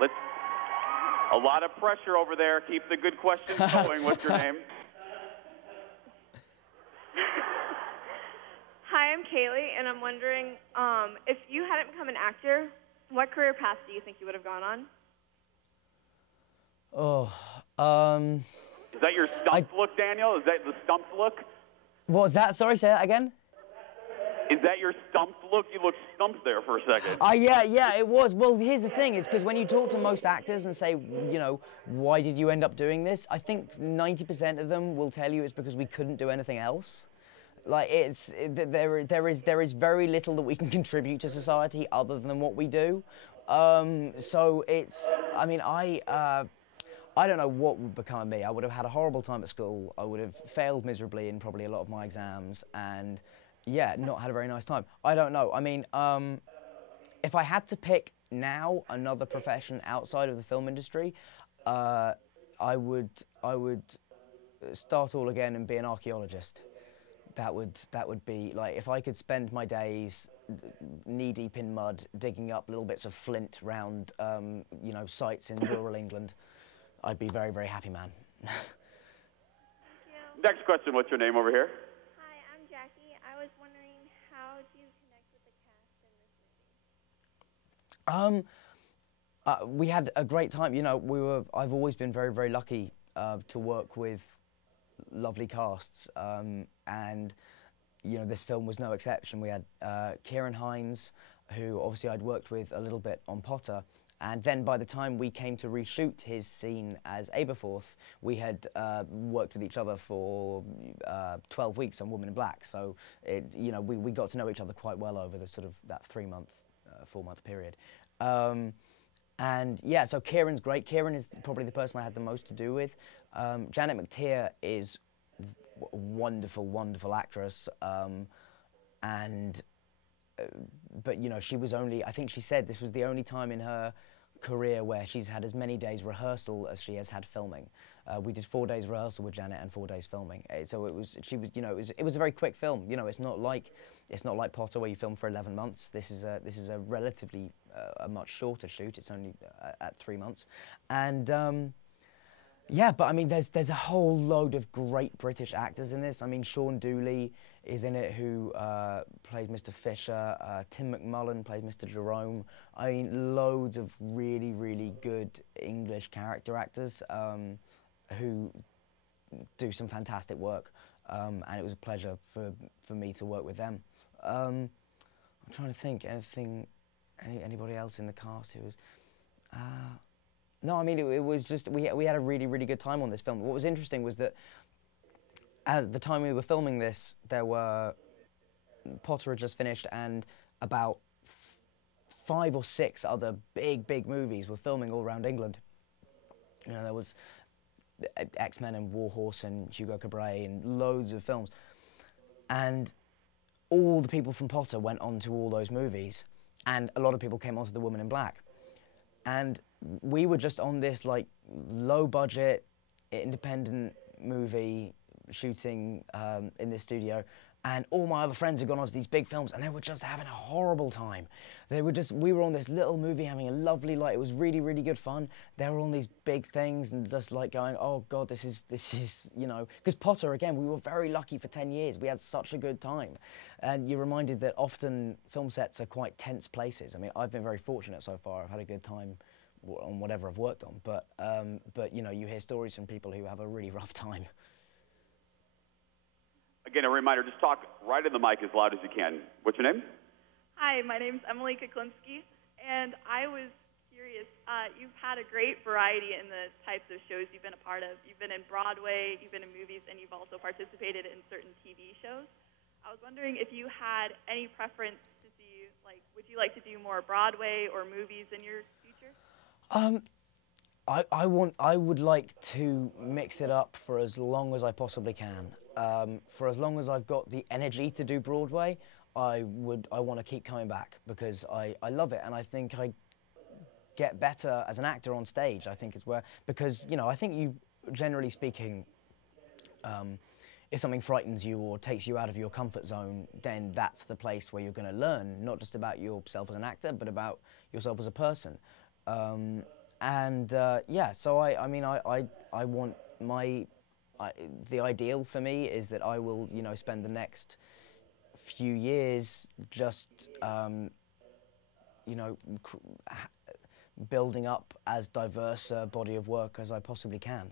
Let's. A lot of pressure over there. Keep the good questions going. What's your name? Hi, I'm Kaylee, and I'm wondering if you hadn't become an actor, what career path do you think you would have gone on? Is that your stumped look, Daniel? Is that the stumped look? What was that? Sorry, say that again. Is that your stumped look? You look stumped there for a second. Yeah, it was. Well, here's the thing. It's because when you talk to most actors and say, you know, why did you end up doing this? I think 90% of them will tell you it's because we couldn't do anything else. Like, there is very little that we can contribute to society other than what we do. So it's, I mean, I don't know what would become of me. I would have had a horrible time at school. I would have failed miserably in probably a lot of my exams and, yeah, not had a very nice time. I don't know. I mean, if I had to pick now another profession outside of the film industry, I would start all again and be an archaeologist. That would be, like, if I could spend my days knee-deep in mud, digging up little bits of flint round, you know, sites in rural England, I'd be a very, very happy man. Thank you. Next question, what's your name over here? Hi, I'm Jackie. I was wondering, how do you connect with the cast in this movie? We had a great time. You know, I've always been very, very lucky to work with lovely casts, and you know, this film was no exception. We had Kieran Hines, who obviously I'd worked with a little bit on Potter, and then by the time we came to reshoot his scene as Aberforth, we had worked with each other for 12 weeks on Woman in Black. So you know, we got to know each other quite well over the sort of that 3-month, 4-month period. And yeah, so Kieran's great. Kieran is probably the person I had the most to do with. Janet McTeer is a wonderful, wonderful actress. But you know, she was only, I think she said this was the only time in her career where she's had as many days rehearsal as she has had filming. We did 4 days rehearsal with Janet and 4 days filming. So you know, it was a very quick film. You know, it's not like Potter where you film for 11 months. This is a relatively a much shorter shoot. It's only at 3 months, and yeah. But I mean, there's a whole load of great British actors in this. I mean, Sean Dooley is in it, who plays Mr. Fisher. Tim McMullen plays Mr. Jerome. I mean, loads of really, really good English character actors who do some fantastic work, and it was a pleasure for me to work with them. I'm trying to think anybody else in the cast who was. No, I mean, it was just we had a really, really good time on this film. What was interesting was that at the time we were filming this, Potter had just finished, and about 5 or 6 other big movies were filming all around England. You know, there was X-Men and Warhorse and Hugo Cabret and loads of films. And all the people from Potter went on to all those movies, and a lot of people came onto The Woman in Black. And we were just on this, like, low-budget, independent movie shooting in this studio, and all my other friends had gone on to these big films, and they were just having a horrible time. We were on this little movie having a lovely, like, it was really, really good fun. They were on these big things and just, like, going, oh, God, this is, you know, because Potter, again, we were very lucky for 10 years. We had such a good time. And you're reminded that often film sets are quite tense places. I mean, I've been very fortunate so far. I've had a good time on whatever I've worked on. But you know, you hear stories from people who have a really rough time. Again, a reminder, just talk right in the mic as loud as you can. What's your name? Hi, my name's Emily Kuklinski, and I was curious. You've had a great variety in the types of shows you've been a part of. You've been in Broadway, you've been in movies, and you've also participated in certain TV shows. I was wondering if you had any preference to see, like, would you like to do more Broadway or movies in your future? I would like to mix it up for as long as I possibly can. For as long as I've got the energy to do Broadway, I want to keep coming back, because I love it, and I think I get better as an actor on stage. I think it's where, because, you know, I think you, generally speaking, if something frightens you or takes you out of your comfort zone, then that's the place where you're going to learn, not just about yourself as an actor, but about yourself as a person. And yeah, so I mean, I want the ideal for me is that I will, you know, spend the next few years just, you know, building up as diverse a body of work as I possibly can.